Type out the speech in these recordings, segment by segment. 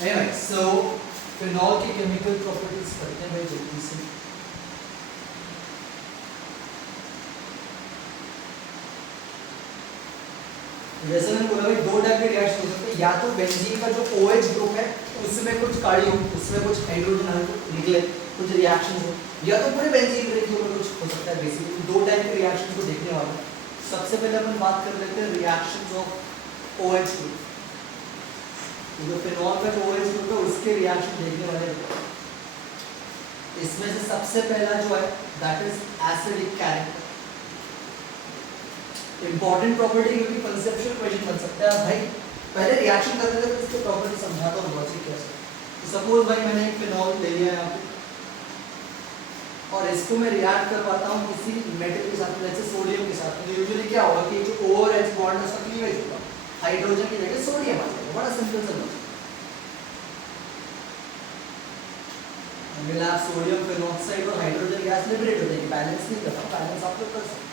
Anyway, so phenol की chemical properties पढ़ते हैं भाई जल्दी से। जैसे मैंने बोला भाई दो टाइप के रिएक्शन हो सकते हैं, या तो बेंजीन का जो OH ग्रुप है उसमें कुछ कार्डियम, उसमें कुछ हाइड्रोजन आइटम निकले, कुछ रिएक्शन हो, या तो पूरे बेंजीन रिंग में कुछ हो सकता है। बेसिकली दो टाइप के रिएक्शन को देखने वाले हैं। सबसे पहले अपन बात कर लेते हैं रिएक्शंस ऑफ OH ग्रुप। जो फिनॉल का जो OH ग्रुप है उसके रिएक्शन देखने वाले हैं। इसमें से सबसे पहला जो है that is acidic character. Important property, क्योंकि कंसेप्चुअल क्वेश्चन बन सकता है। भाई पहले रिएक्शन करने से तो इसके प्रॉपर्टी समझाता हूं लॉजिक कैसे। तो सपोज भाई मैंने एक फिनॉल ले लिया यहाँ पे और इसको मैं रिएक्ट करवाता हूँ किसी मेटल के साथ, जैसे सोडियम के साथ। तो यूजुअली क्या होगा कि जो O और H बॉन्ड है उसका क्लीवेज होगा, हाइड्रोजन की जगह सोडियम आ जाएगा। बड़ा सिंपल सा लॉजिक। मिला सोडियम फिनॉक्साइड और हाइड्रोजन गैस लिबरेट हो जाएगी। बैलेंस नहीं करता, बैलेंस आप लोग कर सकते।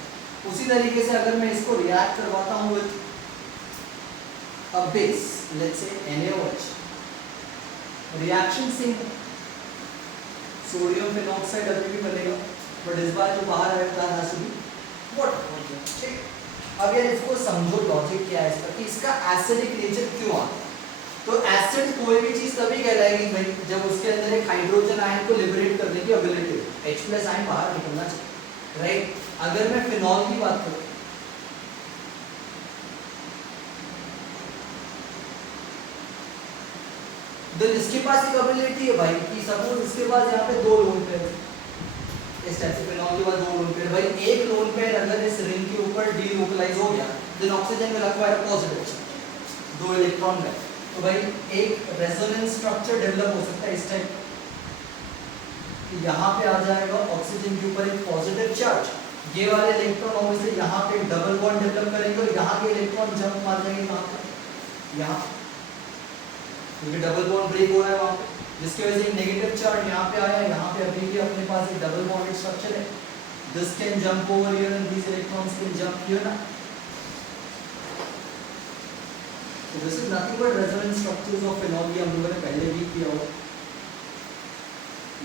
उसी तरीके से अगर मैं इसको रिएक्ट करवाता हूँ with a base, let's say NaOH, reaction same, sodium phenoxide अभी भी बनेगा, बट इस बार जो बाहर आएगा हैज टू बी वाटर। ठीक, अब यार इसको समझो लॉजिक क्या है इसका, कि इसका एसिडिक नेचर क्यों आता है। तो एसिड कोई भी चीज तभी कहलाएगी भाई जब उसके अंदर एक हाइड्रोजन आयन को लिबरेट करने की एबिलिटी हो, H+ आयन बाहर निकलना चाहिए, राइट। अगर मैं फिनॉल की बात करूं, तो इसके पास एक एबिलिटी है भाई कि सपोज इसके पास यहाँ पे दो लोन पेयर, इस टाइप से फिनॉल के पास दो लोन पेयर। भाई एक लोन पेयर अगर इस रिंग के ऊपर डीलोकलाइज हो गया, देन ऑक्सीजन में लगवा है पॉजिटिव चार्ज, दो इलेक्ट्रॉन है, तो भाई एक रेजोनेंस स्ट्रक्चर डेवलप हो सकता है इस टाइप। यहाँ पे आ जाएगा ऑक्सीजन के ऊपर एक पॉजिटिव चार्ज, ये वाले इलेक्ट्रॉन ऑब्वियसली यहाँ पे डबल बॉन्ड डेवलप करेंगे और यहाँ के इलेक्ट्रॉन जंप मार जाएंगे कहाँ पे, यहाँ, क्योंकि डबल बॉन्ड ब्रेक हो रहा है वहाँ पे, जिसकी वजह से नेगेटिव चार्ज यहाँ पे आया। यहाँ पे अभी भी अपने पास एक डबल बॉन्डेड स्ट्रक्चर है, this can jump over here and these electrons can jump here ना। So this is nothing but resonance structures of phenol, हम लोगों ने पहले भी किया हुआ।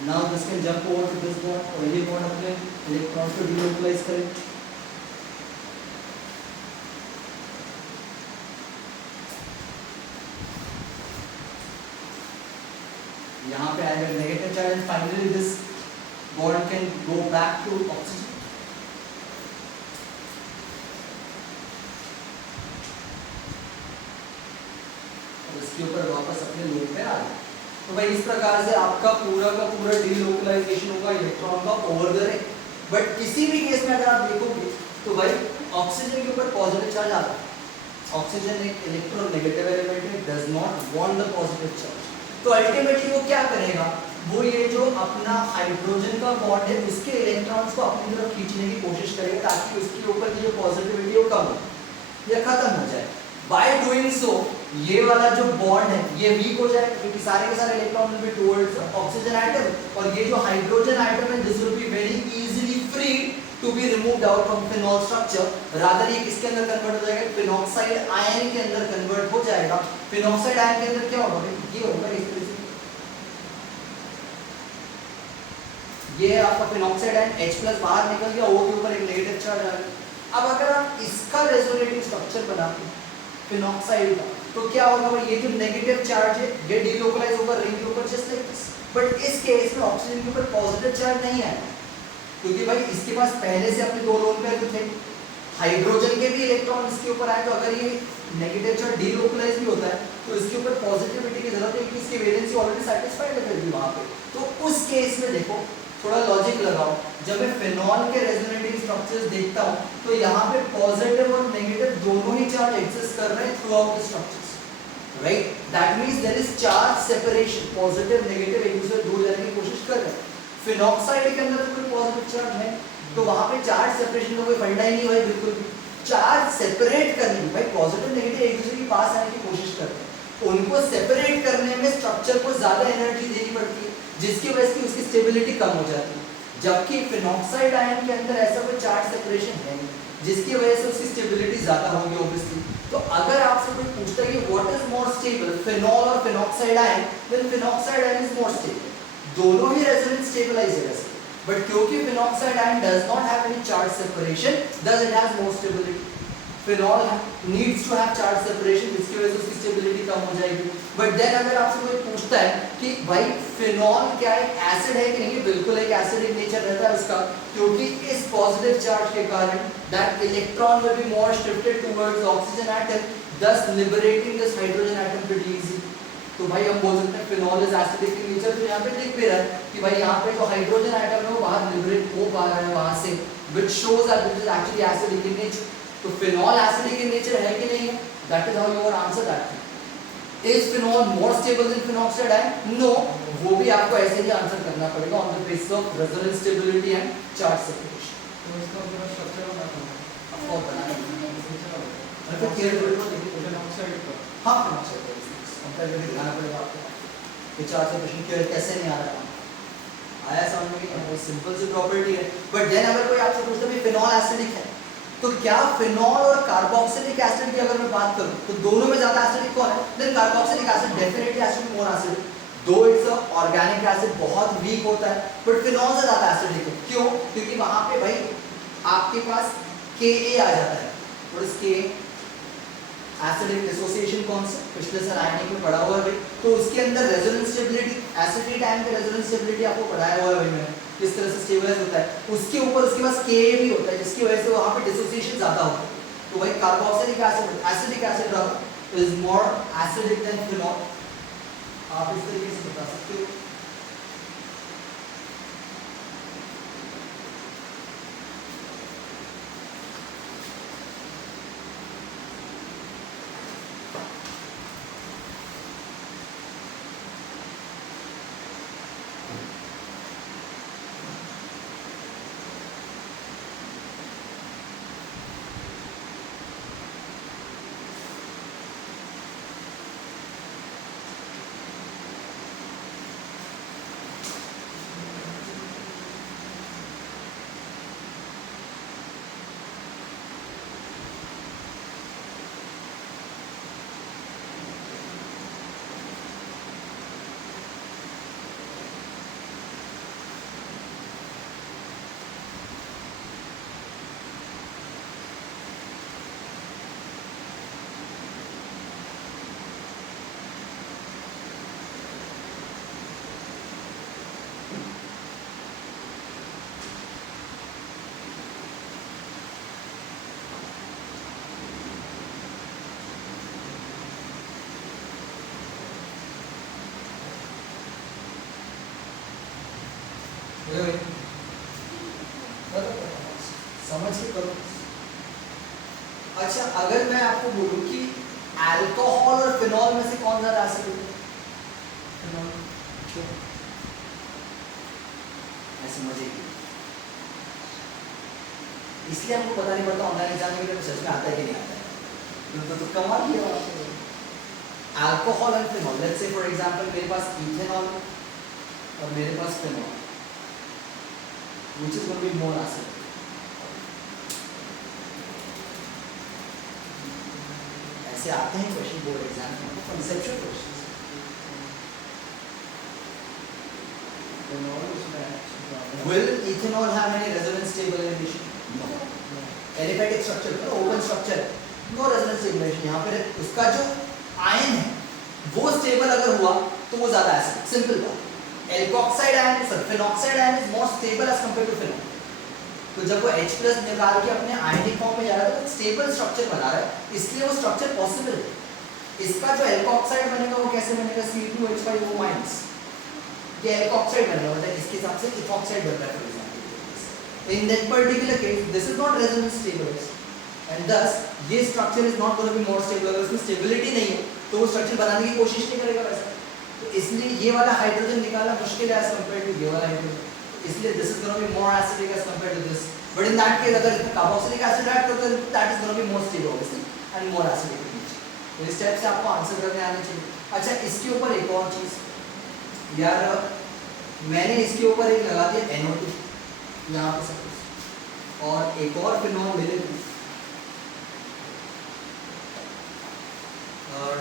Now this can jump over to this bond और ये बॉन्ड अपने इलेक्ट्रॉन को डीलोकलाइज करें। यहाँ पे आएगा negative charge and finally this bond can go back to oxygen. इसके ऊपर वापस अपने लोड पे आ गए। तो भाई इस प्रकार से आपका पूरा का पूरा डीलोकलाइजेशन होगा इलेक्ट्रॉन का ओवर द रिंग। बट किसी भी केस में अगर आप देखोगे तो भाई ऑक्सीजन के ऊपर पॉजिटिव चार्ज आता है, ऑक्सीजन एक इलेक्ट्रोनेगेटिव एलिमेंट है, does not want the positive charge. तो अल्टीमेटली वो क्या करेगा, वो ये जो अपना हाइड्रोजन का बॉन्ड है उसके इलेक्ट्रॉन्स को अपनी तरफ खींचने की कोशिश करेगा ताकि उसके ऊपर की जो पॉजिटिविटी वो कम हो या खत्म हो जाए। बाय डूइंग सो ये वाला जो बॉन्ड है ये वीक हो जाएगा, क्योंकि सारे के सारे electron will be towards oxygen atom और ये जो हाइड्रोजन एटम है this will be very easily free to be removed out from phenol structure. Rather ये किसके अंदर कन्वर्ट हो जाएगा, फिनॉक्साइड आयन के अंदर कन्वर्ट हो जाएगा। फिनॉक्साइड आयन के अंदर क्या होगा, ये होगा इस तरह से, ये आपका फिनॉक्साइड आयन H+ बाहर निकल गया, O के ऊपर एक नेगेटिव चार्ज आ गया। अब अगर आप इसका रेजोनेटिव स्ट्रक्चर बनाते हैं फिनॉक्साइड का, तो क्या होगा भाई, ये जो नेगेटिव चार्ज है ये डीलोकलाइज होगा रिंग के ऊपर जस्ट लाइक दिस। बट इस केस में ऑक्सीजन के ऊपर पॉजिटिव चार्ज नहीं है, क्योंकि भाई इसके पास पहले से अपने दो लोन पेयर थे, हाइड्रोजन के भी इलेक्ट्रॉन इसके ऊपर आए। तो अगर ये नेगेटिव चार्ज डीलोकलाइज भी होता है तो इसके ऊपर पॉजिटिविटी की जरूरत है कि इसकी वैलेंसी ऑलरेडी सैटिस्फाइड है फिर भी वहां पे। तो उस केस में देखो थोड़ा लॉजिक लगाओ, जब मैं फिनॉल के रेजोनेटिव स्ट्रक्चर्स देखता हूं तो यहाँ पे पॉजिटिव और नेगेटिव दोनों ही चार्ज एग्जिस्ट कर रहे हैं throughout the structures, right. That means there is charge separation, positive negative एक दूसरे से दूर जाने की कोशिश कर रहे हैं। फिनॉक्साइड के अंदर कोई पॉजिटिव चार्ज है तो वहां पे चार्ज सेपरेशन का कोई फंडा ही नहीं भाई, बिल्कुल भी। चार्ज सेपरेट करने की, भाई पॉजिटिव नेगेटिव एक दूसरे के पास आने की कोशिश करते हैं, उनको सेपरेट करने में स्ट्रक्चर को ज्यादा एनर्जी देनी पड़ती है, जिसकी वजह से उसकी स्टेबिलिटी कम हो जाती है। जबकि फिनॉक्साइड आयन के अंदर ऐसा कोई चार्ज सेपरेशन है नहीं, जिसकी वजह से उसकी स्टेबिलिटी ज्यादा होगी ऑब्वियसली। तो अगर आपसे कोई पूछता है कि what is more stable, phenol और phenoxide ion, then phenoxide ion is more stable. दोनों ही रेजोनेंस स्टेबलाइजर है, बट क्योंकि फिनॉक्साइड आयन does not have any charge separation, thus it has more stability. Phenol needs to have charge separation, जिसकी वजह से उसकी स्टेबिलिटी कम हो जाएगी. बट देन अगर आपसे कोई पूछता है कि भाई फिनॉल क्या एक एसिड है कि नहीं, बिल्कुल एक एसिडिक नेचर रहता है उसका, क्योंकि इस पॉजिटिव चार्ज के कारण that electron will be more shifted towards oxygen atom, thus liberating this hydrogen atom pretty easy. तो भाई हम बोल सकते हैं phenol is acidic in nature. तो यहाँ पे दिख भी रहा है कि भाई यहाँ पे जो हाइड्रोजन एटम है वो बाहर लिबरेट हो पा रहा है वहां से, which shows that it is actually acidic in nature. तो फिनॉल एसिडिक इन नेचर है कि नहीं है, that is how you are answer that. Is phenol more stable than phenoxide ion? No, वो भी आपको ऐसे ही आंसर करना पड़ेगा on the basis of resonance stability and charge separation. तो इसका पूरा स्ट्रक्चर बनाना है, आपको बनाना है. मतलब केयर फिनॉक्साइड का. हां, फिनॉक्साइड कंपेयर करके दिखाना पड़ेगा आपको कि चार्ज सेपरेशन क्यों कैसे नहीं आ रहा. आया समझ में कि बहुत सिंपल सी प्रॉपर्टी है. बट देन अगर कोई आपसे पूछता है फिनॉल एसिडिक है, तो क्या फिनॉल और कार्बोक्सिलिक एसिड की अगर मैं बात करूं तो दोनों में ज्यादा एसिडिक कौन है? Then carboxylic acid definitely has to be more acidic. Though it's a organic acid, बहुत वीक होता है, बट फिनॉल से ज्यादा एसिडिक है. क्यों? क्योंकि वहां पे भाई आपके पास Ka आ जाता है. और इस Ka एसिडिक डिसोसिएशन कौन से पिछले साल आयनिक में पढ़ा हुआ है भाई. तो उसके अंदर रेजोनेंस स्टेबिलिटी, एसिडिक आयन का रेजोनेंस स्टेबिलिटी आपको पढ़ाया हुआ है भाई मैंने, किस तरह से स्टेबलाइज होता है. उसके ऊपर उसके पास Ka भी होता है, जिसकी वजह से वहां पे डिसोसिएशन ज्यादा होता है. तो भाई carboxylic acid, acidic acid is more acidic then phenol. आप इस तरीके से बता सकते हो. समझ के करो. अच्छा, अगर मैं आपको बोलूं कि अल्कोहल और फिनॉल में से कौन ज्यादा एसिडिक है? फिनॉल. क्यों? ऐसे मजे की इसलिए हमको पता नहीं पड़ता ऑनलाइन एग्जाम में सच में आता है कि नहीं आता है. तो कमाल किया आपने. Alcohol and phenol, let's say for example मेरे पास इथेनॉल और मेरे पास phenol, which is going to be more acid? ऐसे आते हैं क्वेश्चन बोर्ड एग्जाम में, conceptual questions. Will ethanol have any resonance stabilization? No. Aliphatic structure, open structure, no resonance stabilization. यहाँ पे उसका जो आयन है वो स्टेबल अगर हुआ तो वो ज्यादा एसिड. सिंपल बात. Alkoxide ion, phenoxide ion is more stable as compared to phenol. तो जब वो H+ निकाल के अपने आयनिक फॉर्म में जा रहा है तो स्टेबल स्ट्रक्चर बना रहा है, इसलिए वो स्ट्रक्चर पॉसिबल है. इसका जो एल्कोक्साइड बनेगा वो कैसे बनेगा? C2H5O-. ये एल्कोक्साइड बनेगा, मतलब इसके हिसाब से इथॉक्साइड बनता है for example. In that particular case this is not resonance stable and thus ये structure is not going to be more stable. अगर उसमें स्टेबिलिटी नहीं है तो वो स्ट्रक्चर बनाने की कोशिश नहीं करेगा वैसा. तो इसलिए ये वाला हाइड्रोजन निकालना मुश्किल है एज कंपेयर टू ये वाला हाइड्रोजन. इसलिए this is going to be more acidic as compared to this. But in that case अगर इसमें कार्बोक्सिलिक एसिड ऐड करते हैं तो that is going to be more stable obviously and more acidic. तो इस टाइप से आपको आंसर करने आने चाहिए. अच्छा, इसके ऊपर एक और चीज यार, मैंने इसके ऊपर एक लगा दिया NO2 यहाँ पे सपोज, और एक और फिनॉल ले लेते हैं. और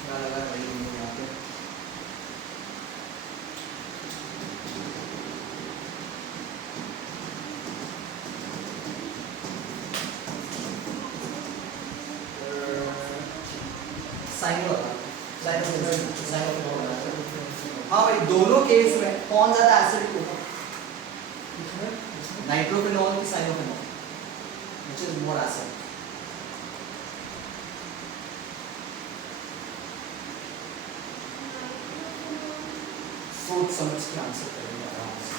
क्या लगा भाई मुझे यहाँ पे हाँ भाई दोनों केस में कौन ज्यादा एसिडिक होगा? नाइट्रोफिनॉल की साइनोफिनॉल व्हिच इज मोर एसिडिक। सोच समझ के आंसर करेंगे आराम से।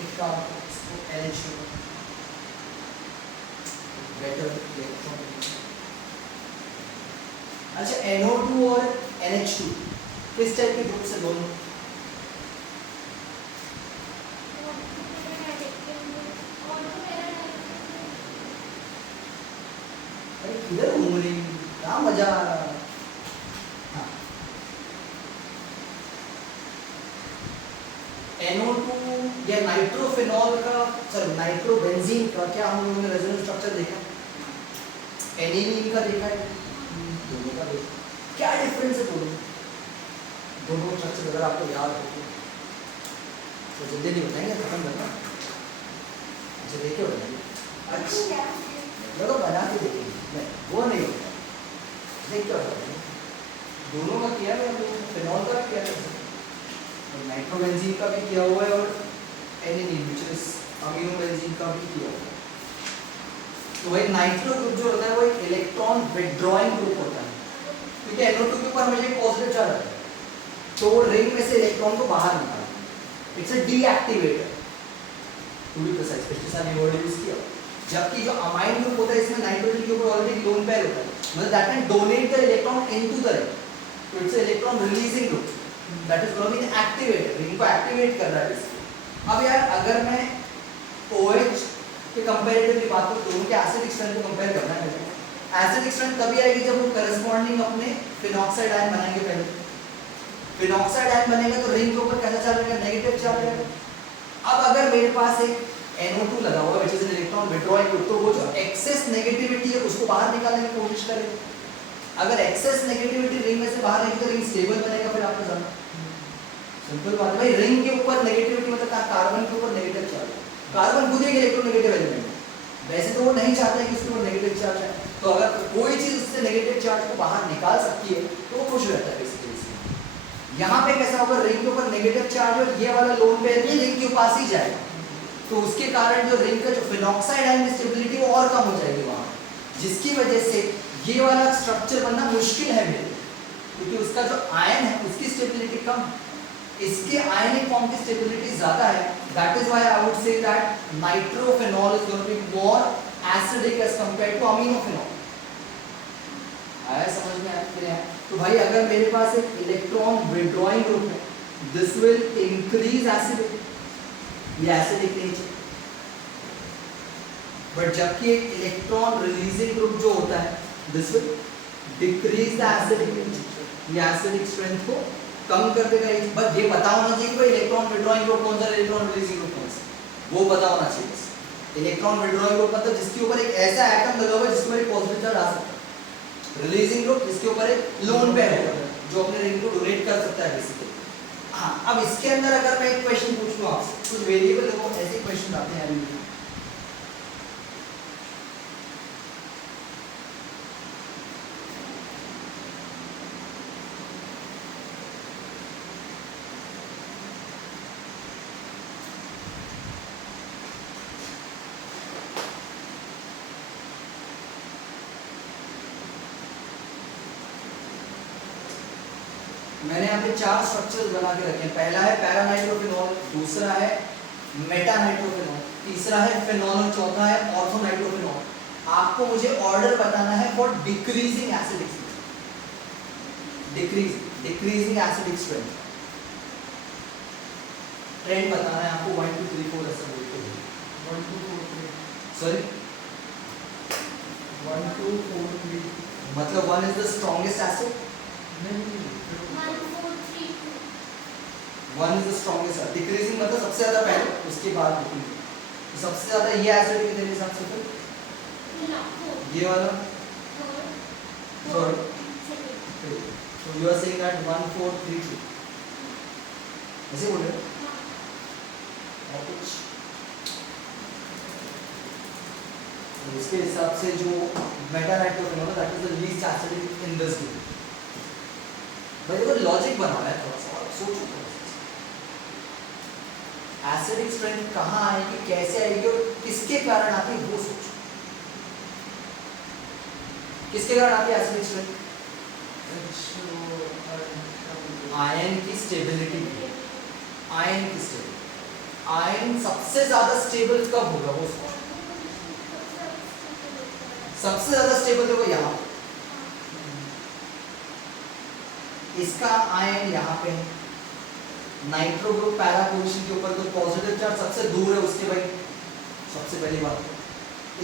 इसका NH2 बेटर इलेक्ट्रॉन। अच्छा NO2 और NH2 किस टाइप के ग्रुप से दोनों? अरे किधर घूम रही क्या मजा आ रहा है? हाँ। NO2 या नाइट्रोफिनॉल का सॉरी नाइट्रोबेंजीन का क्या हम लोगों ने रेजोनेंस स्ट्रक्चर देखा? एनिलीन का देखा है? दोनों का देखा। क्या डिफरेंस है दोनों स्ट्रक्चर अगर आपको याद हो तो जल्दी नहीं बताएंगे खत्म करना। अच्छा देखे बताएंगे। अच्छा चलो बना के देखेंगे। नहीं वो नहीं होता देख क्या होता है दोनों का किया है फिनॉल का किया है और नाइट्रोबेंजीन का भी किया हुआ है और एनिलीन व्हिच इज अमीनोबेंजीन का भी किया हुआ है। तो वही नाइट्रो ग्रुप जो होता है वो एक इलेक्ट्रॉन विथड्रॉइंग ग्रुप होता है क्योंकि NO2 के ऊपर हमेशा एक पॉजिटिव चार्ज है तो वो रिंग में से इलेक्ट्रॉन को बाहर निकालता है। It's a deactivator to be precise pesticide word use किया। जबकि जो अमाइन ग्रुप होता है इसमें नाइट्रोजन के ऊपर ऑलरेडी लोन पेयर होता है मतलब that can donate the electron into the ring. तो it's electron releasing group that is going in activator ring को एक्टिवेट कर रहा है इसको। अब यार अगर मैं OH के कंपैरेटिवली बात करूं दोनों के एसिडिक स्ट्रेंथ को कंपेयर करना है मुझे। एसिडिक स्ट्रेंथ तभी आएगी जब वो करस्पॉन्डिंग अपने फिनॉक्साइड आयन बनाएंगे पहले। फिनॉक्साइड आयन बनेगा तो रिंग के ऊपर कैसा चार्ज रहेगा? नेगेटिव चार्ज रहेगा। अब अगर मेरे पास एक NO2 लगा हुआ है which is an electron withdrawing group तो वो जो एक्सेस नेगेटिविटी है उसको बाहर निकालने की कोशिश करेगा। अगर एक्सेस नेगेटिविटी रिंग में से बाहर आएगी तो रिंग स्टेबल बनेगा। फिर आपको जाना सिंपल बात है भाई रिंग के ऊपर नेगेटिविटी मतलब कार्बन के ऊपर नेगेटिव चार्ज है। कार्बन खुद एक इलेक्ट्रोनेगेटिव एलिमेंट है वैसे तो वो नहीं चाहता है कि उसके ऊपर नेगेटिव चार्ज है तो अगर कोई चीज उससे नेगेटिव चार्ज को बाहर निकाल सकती है तो वो खुश रहता है बेसिकली। यहाँ पे कैसा होगा रिंग के ऊपर नेगेटिव चार्ज और ये वाला लोन पेयर भी रिंग के पास ही जाएगा तो उसके कारण जो रिंग का जो फिनॉक्साइड आयन की स्टेबिलिटी वो और कम हो जाएगी वहाँ जिसकी वजह से ये वाला स्ट्रक्चर बनना मुश्किल है मेरे क्योंकि उसका जो आयन है उसकी स्टेबिलिटी कम इसके आयनिक फॉर्म की स्टेबिलिटी ज्यादा है। That is why I would say that nitrophenol is going to be more acidic as compared to aminophenol. आया समझ में आया? तो भाई अगर मेरे पास एक इलेक्ट्रॉन विथड्रॉइंग ग्रुप है दिस विल इंक्रीज एसिडिटी ये एसिडिक नेचर बट जबकि एक इलेक्ट्रॉन रिलीजिंग ग्रुप जो होता है this will decrease the acidic nature ये एसिडिक स्ट्रेंथ को कम कर देगा। बस ये पता होना चाहिए कि इलेक्ट्रॉन विथड्रॉइंग ग्रुप कौन सा इलेक्ट्रॉन रिलीजिंग ग्रुप कौन सा वो पता होना चाहिए। बस इलेक्ट्रॉन विथड्रॉइंग ग्रुप मतलब जिसके ऊपर एक ऐसा एटम लगा हुआ है जिसके ऊपर एक पॉजिटिव चार्ज आ सकता है। रिलीजिंग ग्रुप जिसके ऊपर एक लोन पेयर होगा जो अपने रिंग को डोनेट कर सकता है बेसिकली। हाँ अब इसके अंदर अगर मैं एक क्वेश्चन पूछ लूं आपसे कुछ वेरिएबल देखो ऐसे क्वेश्चन आते हैं मैंने यहाँ पे 4 स्ट्रक्चर्स बना के रखे हैं। पहला है पैरानाइट्रोफिनॉल, दूसरा है मेटानाइट्रोफिनॉल, तीसरा है फिनॉल और चौथा है ऑर्थोनाइट्रोफिनॉल। आपको मुझे ऑर्डर बताना है for decreasing acidic decreasing acidic strength. Trend बताना है आपको 1 2 3 4 ऐसा बोलते हैं। 1 2 4 3 सॉरी 1 2 4 3 मतलब 1 इज द स्ट्रॉन्गेस्ट एसिड, नहीं 1 इज द स्ट्रॉन्गेस्ट। डिक्रीजिंग मतलब सबसे ज्यादा पहले, उसके बाद डिक्रीजिंग। तो सबसे ज्यादा ये एसिड कितने के हिसाब से फिर ये वाला third. So you are saying that 1 4 3 2 ऐसे बोल रहे हो? और कुछ तो इसके हिसाब से जो मेटानाइट्रोफिनॉल है that is the least acidic in this group. भाई देखो लॉजिक बनाना है थोड़ा सा, और सोचो थोड़ा सा एसिडिक स्ट्रेंथ कहाँ आएगी, कैसे आएगी और किसके कारण आती है वो सोचो। किसके कारण आती है एसिडिक स्ट्रेंथ? आयन की स्टेबिलिटी। आयन की स्टेबिलिटी, आयन सबसे ज्यादा स्टेबल कब होगा वो सोचो। सबसे ज्यादा स्टेबल देखो यहाँ, इसका आयन यहाँ पे है, नाइट्रो ग्रुप पैरा पोजीशन के ऊपर, तो पॉजिटिव चार्ज सबसे दूर है उसके। भाई सबसे पहली बात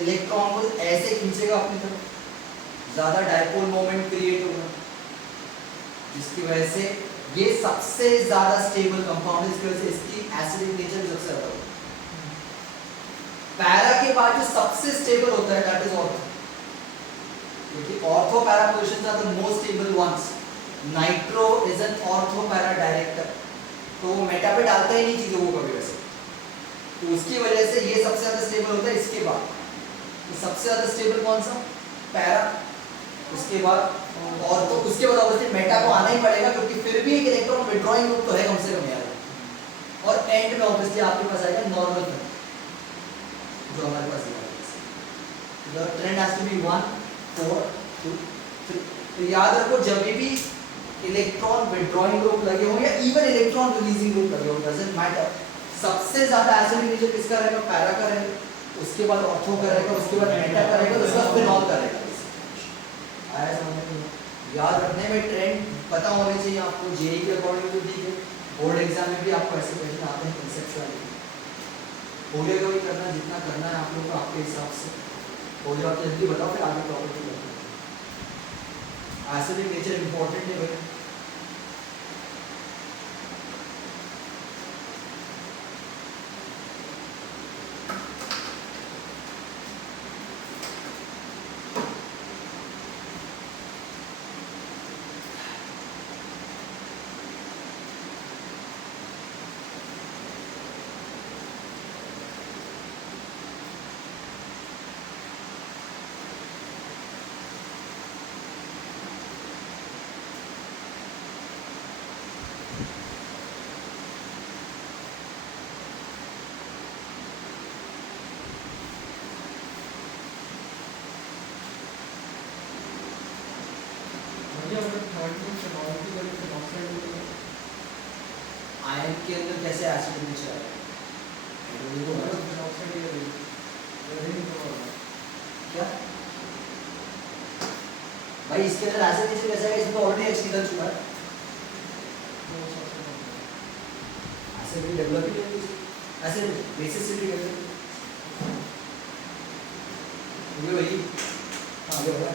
इलेक्ट्रॉन को ऐसे खींचेगा अपनी तरफ, ज्यादा डायपोल मोमेंट क्रिएट होगा, जिसकी वजह से ये सबसे ज्यादा स्टेबल कंपाउंड है, इसकी वजह से इसकी एसिडिक नेचर भी सबसे ज्यादा होता है। पैरा के बाद जो सबसे स्टेबल होता है दैट इज ऑर्थो, क्योंकि ortho para positions are the most stable ones. Nitro is an ortho para director, तो वो मेटा पे डालता ही नहीं चीजों को कभी वैसे, तो उसकी वजह से ये सबसे ज्यादा स्टेबल होता है। इसके बाद तो सबसे ज्यादा स्टेबल कौन सा? पैरा, उसके बाद और तो उसके बाद ऑब्वियसली मेटा को आना ही पड़ेगा, क्योंकि फिर भी एक इलेक्ट्रॉन विड्रॉइंग ग्रुप तो है कम से कम यार। और एंड में ऑब्वियसली आपके पास आएगा नॉर्मल फिनॉल, जो हमारे पास है। The trend has to be 1 4 2 3। तो याद रखो जब भी इलेक्ट्रॉन विड्रॉइंग ग्रुप लगे हो या इवन इलेक्ट्रॉन रिलीजिंग ग्रुप लगे हो, डजंट मैटर, सबसे ज्यादा एसिडिक नेचर किसका रहेगा? पैरा का रहेगा, उसके बाद ऑर्थो का रहेगा, उसके बाद मेटा का रहेगा, उसके बाद फिनॉल का रहेगा। आया समझ में? याद रखने में ट्रेंड पता होने चाहिए आपको। जेईई के अकॉर्डिंग तो ठीक है, बोर्ड एग्जाम में भी आपको ऐसे क्वेश्चन आते हैं कंसेप्चुअल। हो गया वही करना जितना करना है आप लोगों को आपके हिसाब से। हो जाओ तो जल्दी बताओ, फिर आगे प्रॉब्लम करते हैं। एसिडिक नेचर इंपॉर्टेंट है भाई। आयन के अंदर कैसे एसिड नेचर है? क्या भाई इसके अंदर एसिड नेचर कैसा है? इसमें ऑलरेडी एच निकल चुका है, एसिड भी डेवलप ही नहीं, एसिड बेसिस से भी डेवलप हो गई। आगे बढ़ा।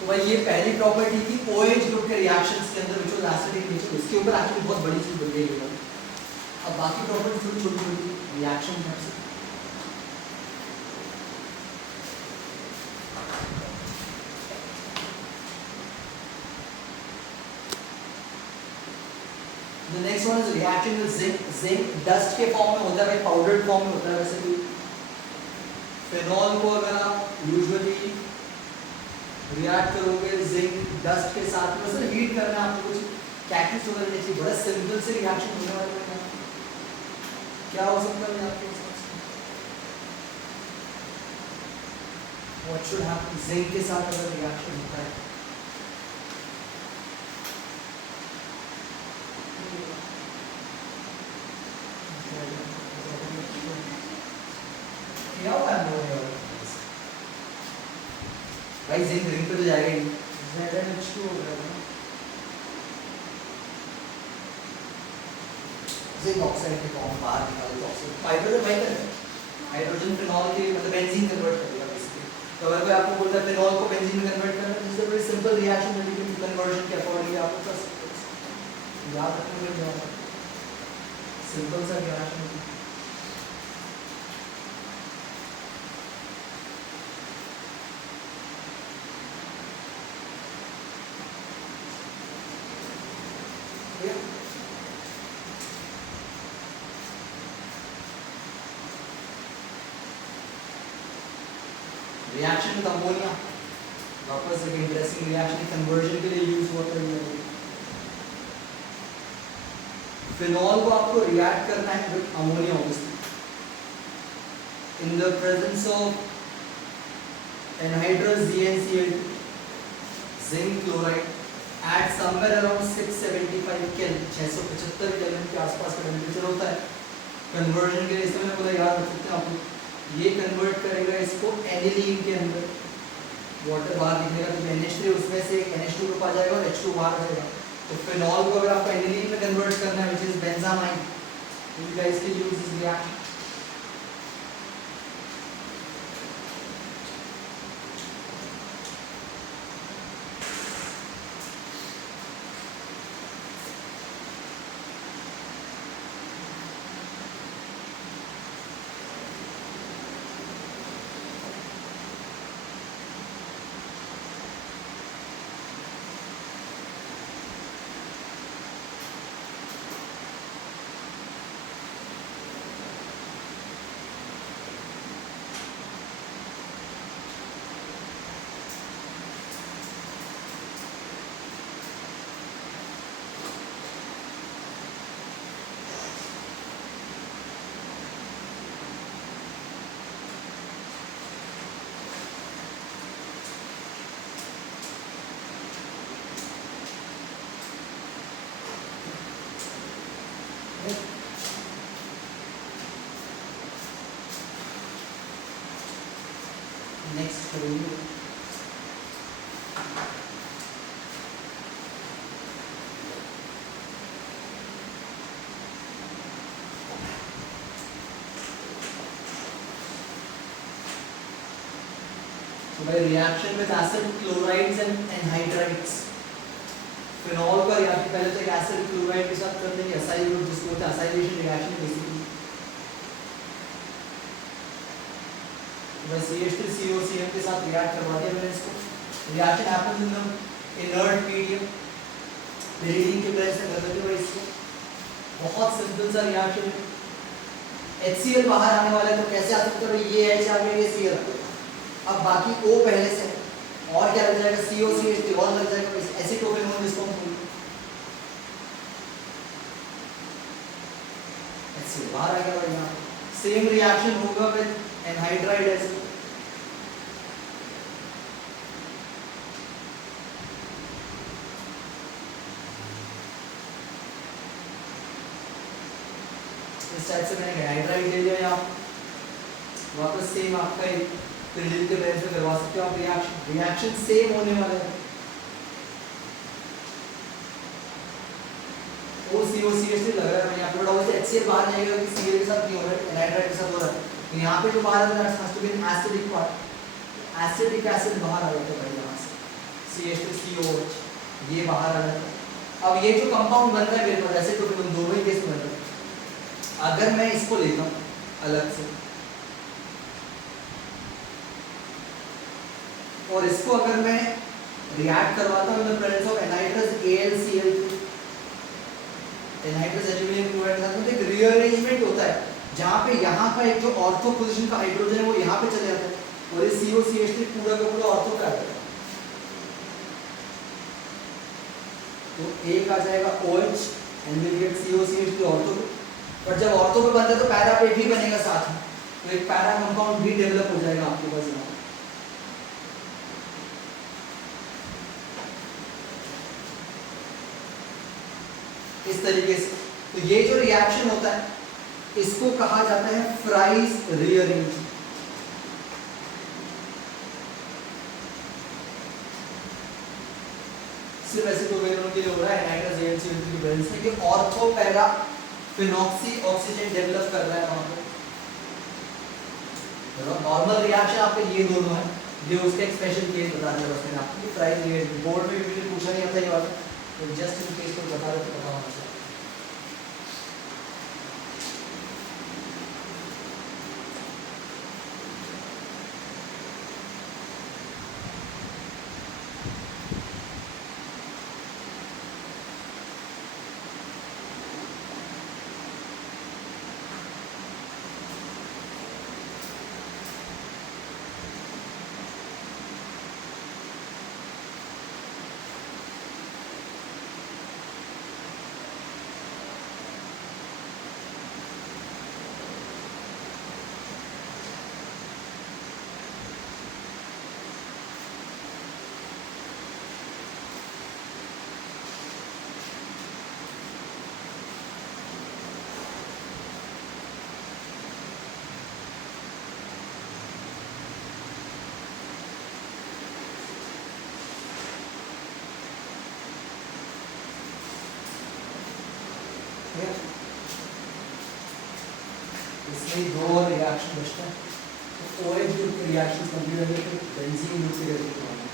तो भाई ये पहली प्रॉपर्टी थी OH ग्रुप के रिएक्शंस के अंदर, जो एसिडिक नेचर, उसके ऊपर एक्चुअली बहुत बड़ी चीज बन गई है। अब बाकी प्रॉपर्टी थोड़ी छोटी छोटी रिएक्शन है। The next one is reaction with zinc. Zinc dust के फॉर्म में होता है भाई, पाउडर्ड फॉर्म में होता है वैसे भी। फिनॉल को अगर आप यूजुअली रिएक्ट करोगे जिंक डस्ट के साथ में, सर हीट करना है आपको, कुछ कैटलिस्ट वगैरह नहीं चाहिए, बड़ा सिंपल से रिएक्शन होने वाला है। क्या हो सकता है आपके हिसाब से? व्हाट शुड हैपन जिंक के साथ अगर रिएक्शन होता है? किया हुआ है हमने और भाई जिंक रिंग पे तो जाएगा ही। ZnH2 हो गया ना। जिंक ऑक्साइड के फॉर्म बाहर निकाल दो ऑक्साइड हाइड्रोजन भाई कर हाइड्रोजन फिनॉल के मतलब बेंजीन कन्वर्ट कर देगा बेसिकली। तो अगर कोई आपको बोलता है फिनॉल को बेंजीन में कन्वर्ट करना this is a very simple reaction that you can conversion के अकॉर्डिंग आप कर सकते हो। याद रखने में ज्यादा सिंपल सा रिएक्शन है। रिएक्शन विद अमोनिया वापस एक इंटरेस्टिंग रिएक्शन कन्वर्जन के लिए यूज होता है। फिनॉल को आपको रिएक्ट करना है with ammonia obviously in the presence of anhydrous ZnCl2 zinc chloride eight somewhere around 675 kelvin 675 kelvin के आसपास का टेंपरेचर होता है। कन्वर्जन के लिए इसमें बोला याद रख सकते हैं आप लोग ये कन्वर्ट करेगा इसको एनिलीन के अंदर वाटर बाहर निकलेगा तो NH3 उसमें से NH2 ग्रुप आ जाएगा और H2 बाहर आ जाएगा। तो फिनॉल को अगर आपको एनिलीन में कन्वर्ट करना है which is benzamine you guys can use this reaction. Next करेंगे so by reaction with acid chlorides and anhydrides phenol का रिएक्शन पहले तो एक एसिड क्लोराइड के साथ कर देंगे एसाइल ग्रुप जिसको होता है एसाइलेशन रिएक्शन बेसिकली बस CH3COCl के साथ रिएक्ट करवा दिया मैंने इसको। Reaction happens in the inert medium beryllium के प्रेजेंस में कर देते हो इसको। बहुत सिंपल सा रिएक्शन है। HCl बाहर आने वाला है तो कैसे आ सकता है ये H आ गया ये Cl आ गया। अब बाकी O पहले से और क्या लग जाएगा COCH3 और लग जाएगा एसीटोफेनोन जिसको हम बोलते हैं। HCl बाहर आ गया भाई यहाँ सेम रिएक्शन होगा विद एनहाइड्राइड एसिड इस टाइप से मैंने एनहाइड्राइड ले लिया यहाँ वापस सेम आपका प्रिलिम के बेस में करवा सकते हो आप रिएक्शन सेम होने वाला है। OCOCH3 लग रहा है मैं यहाँ पे बड़ा HCl बाहर जाएगा कि Cl के साथ नहीं हो रहा है एनहाइड्राइड के साथ हो रहा है तो यहाँ पे जो बाहर आ रहा है has to be an acidic part acidic acid बाहर आ जाता है भाई यहाँ से CH3COH ये बाहर आ जाता है। अब ये जो कंपाउंड बन रहा है मेरे पास ऐसे तो दो ही केस बन रहा है। अगर मैं इसको लेता हूँ अलग से और इसको अगर मैं रिएक्ट करवाता हूँ in the presence of anhydrous AlCl2 anhydrous aluminium chloride के साथ में एक रीअरेंजमेंट होता है जहाँ पे यहाँ का एक जो ऑर्थो पोजीशन का हाइड्रोजन है वो यहाँ पे चले जाता है और ये COCH3 पूरा का पूरा ऑर्थो पे आ जाएगा। तो एक आ जाएगा OH and will get COCH3 ortho पे पर जब ऑर्थो पे बनता है तो पैरा पे भी बनेगा साथ में तो एक पैरा कंपाउंड भी डेवलप हो जाएगा आपके पास यहाँ। इस तरीके से तो ये जो रिएक्शन होता है इसको कहा जाता है फ्राइज रीअरेंजमेंट। सिर्फ ऐसे दो वेरिएबलों के लिए हो रहा है नाइट्रस ANCO की प्रेजेंस में कि ortho para phenoxy oxygen develop कर रहा है वहां पे। नॉर्मल रिएक्शन आपके ये दोनों है, ये उसका एक स्पेशल केस बता दिया बस मैंने आपको। प्राइस रिएक्शन बोर्ड में भी पूछा नहीं आता ये वाला, तो जस्ट इन केस को बता रहे तो पता होना चाहिए। इसमें दो और रिएक्शन बचता है, तो OH ग्रुप के रिएक्शन कंप्लीट होंगे तो बेंजीन ग्रुप के रिएक्शन होंगे।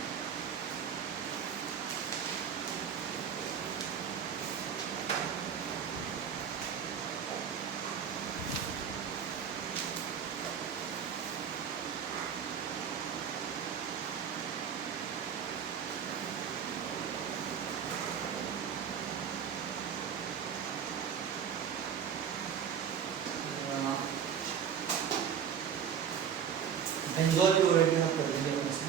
बेंजोल क्लोराइड में आप कर देंगे अपने से।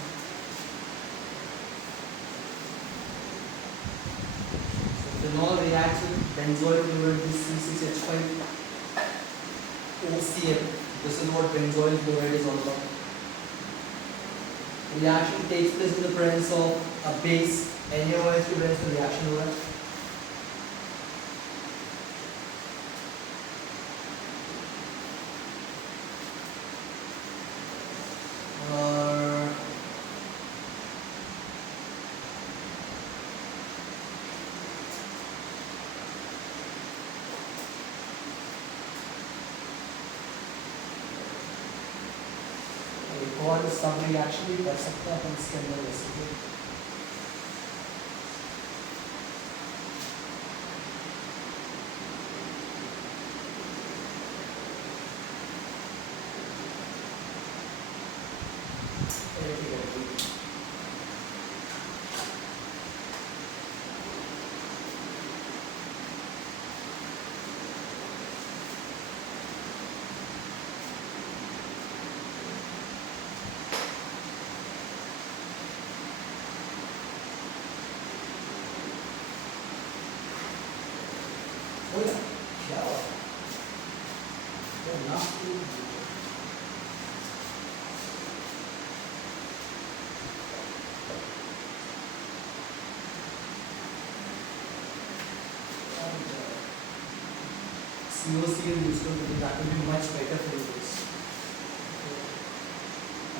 Phenol reacts with benzoyl chloride with C6H5 OCl. This is what benzoyl chloride is all about. Reaction takes place in the presence of a base NaOH की presence में reaction हो रहा है। और सब रिएक्शन भी कर सकते हैं अपन इसके अंदर वैसे। क्या हुआ? COCl used to be that will be much better for this.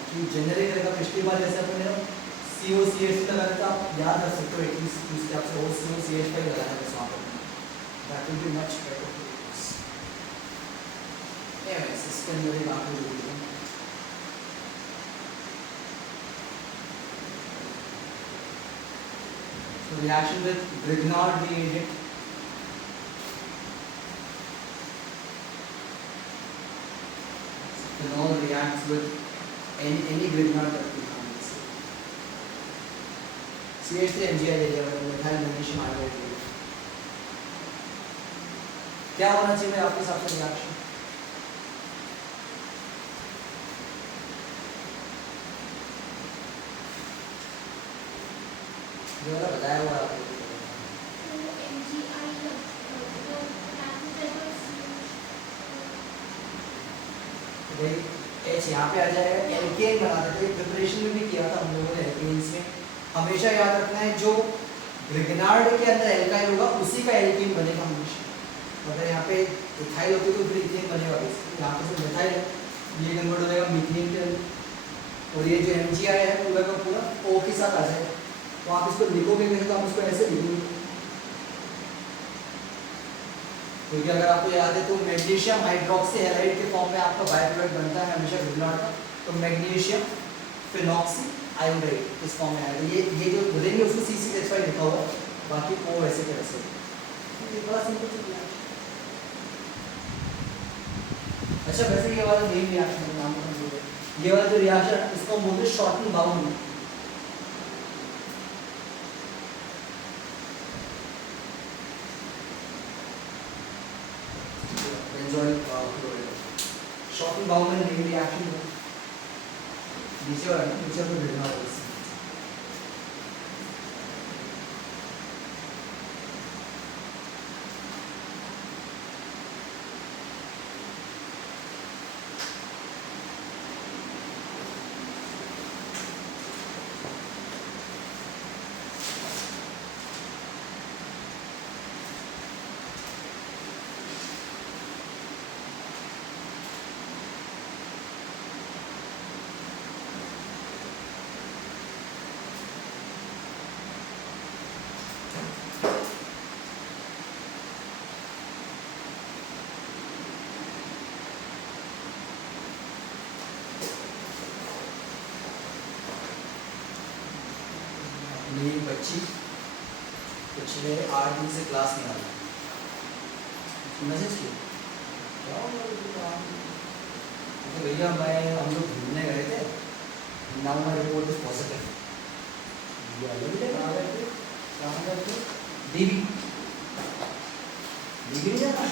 कि जनरेटर का पिछली बार जैसे अपन ने COCH लगाया था, आप याद रख सकते हो एटलीस्ट दूसरे आपसे वो COCH का ही लगाना है वहाँ पर। That will be much better for this. Anyways, इसके अंदर एक आखिरी वीडियो है। So reaction with Grignard reagent. Phenol reacts with any Grignard that we have. CH3MgI ले लिया मैंने, methyl magnesium iodide ले लिया। क्या होना चाहिए आपके हिसाब से रिएक्शन? जो वाला बताया हुआ आपको H यहाँ पे आ जाएगा, एल्केन बनाते थे, प्रिपरेशन में भी किया था हम लोगों ने एल्केन्स में। हमेशा याद रखना है जो ग्रिग्नार्ड के अंदर एल्काइल होगा उसी का एल्केन बनेगा हमेशा। अगर यहाँ पे इथाइल होती तो फिर इथेन बनेगा, यहाँ पे सिर्फ मिथाइल है, ये कन्वर्ट हो जाएगा मीथेन के अंदर, और ये जो MgI है पूरा का पूरा O के साथ आ जाएगा। तो आप इसको लिखोगे कहीं तो आप इसको ऐसे लिखोगे, क्योंकि अगर आपको याद है तो मैग्नीशियम हाइड्रोक्सी हैलाइड के फॉर्म में आपका बाय प्रोडक्ट बनता है हमेशा विब्लाट का, तो मैग्नीशियम फिनॉक्सी आयोडाइड इस फॉर्म में आएगा। ये जो बोलेंगे उसको CCH5 लिखा हुआ है, बाकी ओ ऐसे के वैसे। ये बड़ा सिंपल सी रिएक्शन। अच्छा वैसे ये वाला मेन रिएक्शन नाम बोले, ये वाला जो रिएक्शन है इसको हम बोलते हैं shorten bound. Benzoyl chloride shorten bound में मेन रिएक्शन है नीचे वाला, नीचे तो लिखना होगा। मेरी बच्ची पिछले 8 दिन से क्लास में आ रही, मैसेज किया तो भैया हम लोग घूमने गए थे, now my report is positive. DB dB नहीं जाना,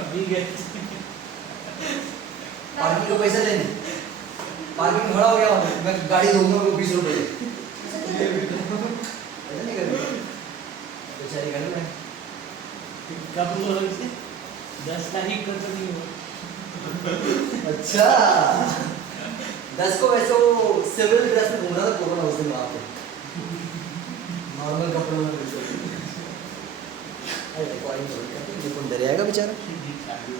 अभी गए पार्किंग का पैसा लेने, पार्किंग खड़ा हो गया मैं गाड़ी दूंगा 20 रुपए ऐसा नहीं करेंगे बेचारी घर में। कब बोला इसे 10 तारीख को तो नहीं हुआ। अच्छा 10 को वैसे वो सिविल ड्रेस में घूम रहा था कोरोना उस दिन वहाँ पे, नॉर्मल कपड़ों में। अरे रिकॉर्डिंग करते हैं, ये कौन डरेगा बेचारा।